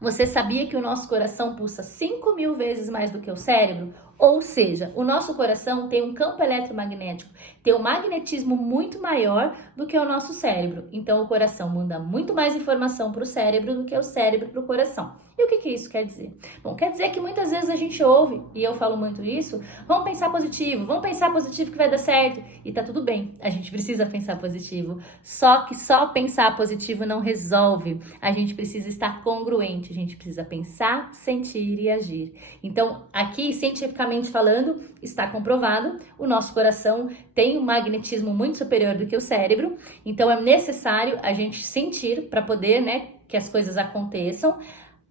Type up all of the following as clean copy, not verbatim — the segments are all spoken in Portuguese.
Você sabia que o nosso coração pulsa 5.000 vezes mais do que o cérebro? Ou seja, o nosso coração tem um campo eletromagnético, tem um magnetismo muito maior do que o nosso cérebro. Então, o coração manda muito mais informação para o cérebro do que o cérebro para o coração. E o que isso quer dizer? Bom, quer dizer que muitas vezes a gente ouve, e eu falo muito isso, vamos pensar positivo que vai dar certo. E tá tudo bem, a gente precisa pensar positivo. Só que só pensar positivo não resolve. A gente precisa estar congruente, a gente precisa pensar, sentir e agir. Então, aqui, cientificamente falando, está comprovado, o nosso coração tem um magnetismo muito superior do que o cérebro. Então, é necessário a gente sentir para poder, que as coisas aconteçam.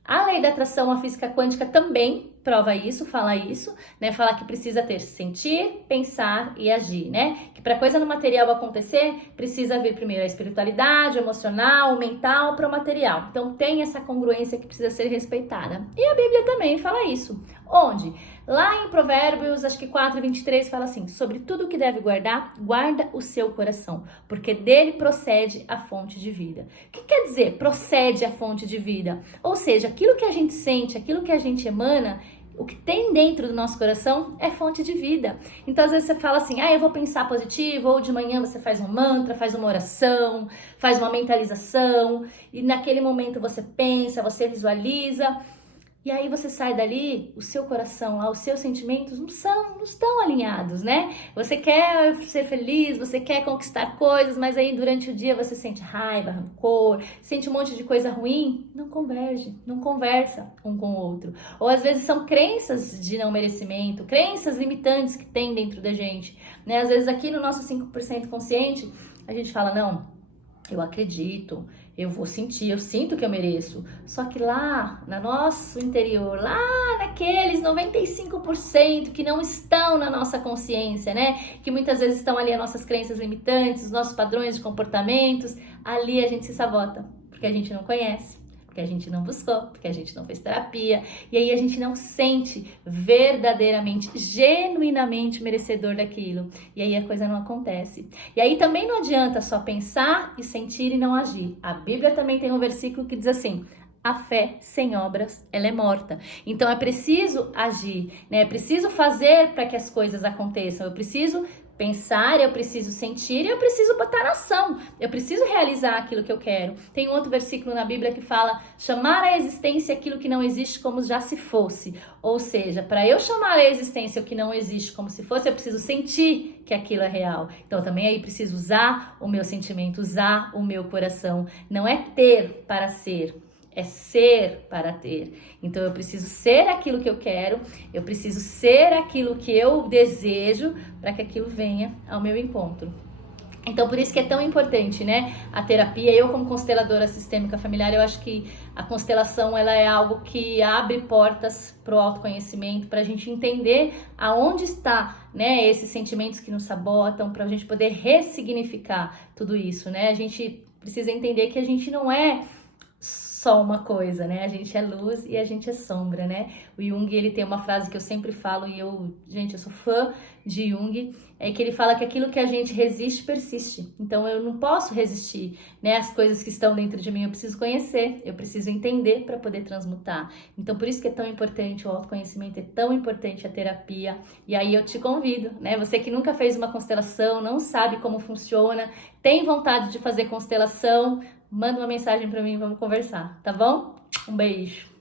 A lei da atração, a física quântica também prova isso, fala isso, fala que precisa ter sentir, pensar e agir, que para coisa no material acontecer, precisa vir primeiro a espiritualidade, o emocional, o mental para o material. Então tem essa congruência que precisa ser respeitada. E a Bíblia também fala isso. Onde? Lá em Provérbios, acho que 4:23, fala assim: sobre tudo que deve guardar, guarda o seu coração, porque dele procede a fonte de vida. O que quer dizer procede a fonte de vida? Ou seja, aquilo que a gente sente, aquilo que a gente emana, o que tem dentro do nosso coração é fonte de vida. Então, às vezes você fala assim, eu vou pensar positivo, ou de manhã você faz um mantra, faz uma oração, faz uma mentalização, e naquele momento você pensa, você visualiza, e aí você sai dali, o seu coração lá, os seus sentimentos não estão alinhados, Você quer ser feliz, você quer conquistar coisas, mas aí durante o dia você sente raiva, rancor, sente um monte de coisa ruim, não converge, não conversa um com o outro. Ou às vezes são crenças de não merecimento, crenças limitantes que tem dentro da gente, Às vezes aqui no nosso 5% consciente, a gente fala, não, eu acredito, eu vou sentir, eu sinto que eu mereço. Só que lá, no nosso interior, lá naqueles 95% que não estão na nossa consciência, Que muitas vezes estão ali as nossas crenças limitantes, os nossos padrões de comportamentos, ali a gente se sabota, porque a gente não conhece, porque a gente não buscou, porque a gente não fez terapia, e aí a gente não sente verdadeiramente, genuinamente merecedor daquilo, e aí a coisa não acontece. E aí também não adianta só pensar e sentir e não agir. A Bíblia também tem um versículo que diz assim: a fé sem obras, ela é morta. Então é preciso agir, É preciso fazer para que as coisas aconteçam, eu preciso pensar, eu preciso sentir e eu preciso botar na ação. Eu preciso realizar aquilo que eu quero. Tem um outro versículo na Bíblia que fala: chamar à existência aquilo que não existe como já se fosse. Ou seja, para eu chamar à existência o que não existe como se fosse, eu preciso sentir que aquilo é real. Então também aí preciso usar o meu sentimento, usar o meu coração. Não é ter para ser, é ser para ter. Então eu preciso ser aquilo que eu quero, eu preciso ser aquilo que eu desejo para que aquilo venha ao meu encontro. Então por isso que é tão importante, a terapia. Eu, como consteladora sistêmica familiar, eu acho que a constelação ela é algo que abre portas para o autoconhecimento, para a gente entender aonde está, esses sentimentos que nos sabotam, para a gente poder ressignificar tudo isso, A gente precisa entender que a gente não é só uma coisa, A gente é luz e a gente é sombra, O Jung, ele tem uma frase que eu sempre falo e eu sou fã de Jung, é que ele fala que aquilo que a gente resiste, persiste. Então eu não posso resistir, às coisas que estão dentro de mim, eu preciso conhecer, eu preciso entender para poder transmutar. Então por isso que é tão importante o autoconhecimento, é tão importante a terapia. E aí eu te convido, Você que nunca fez uma constelação, não sabe como funciona, tem vontade de fazer constelação, manda uma mensagem para mim, vamos conversar, tá bom? Um beijo!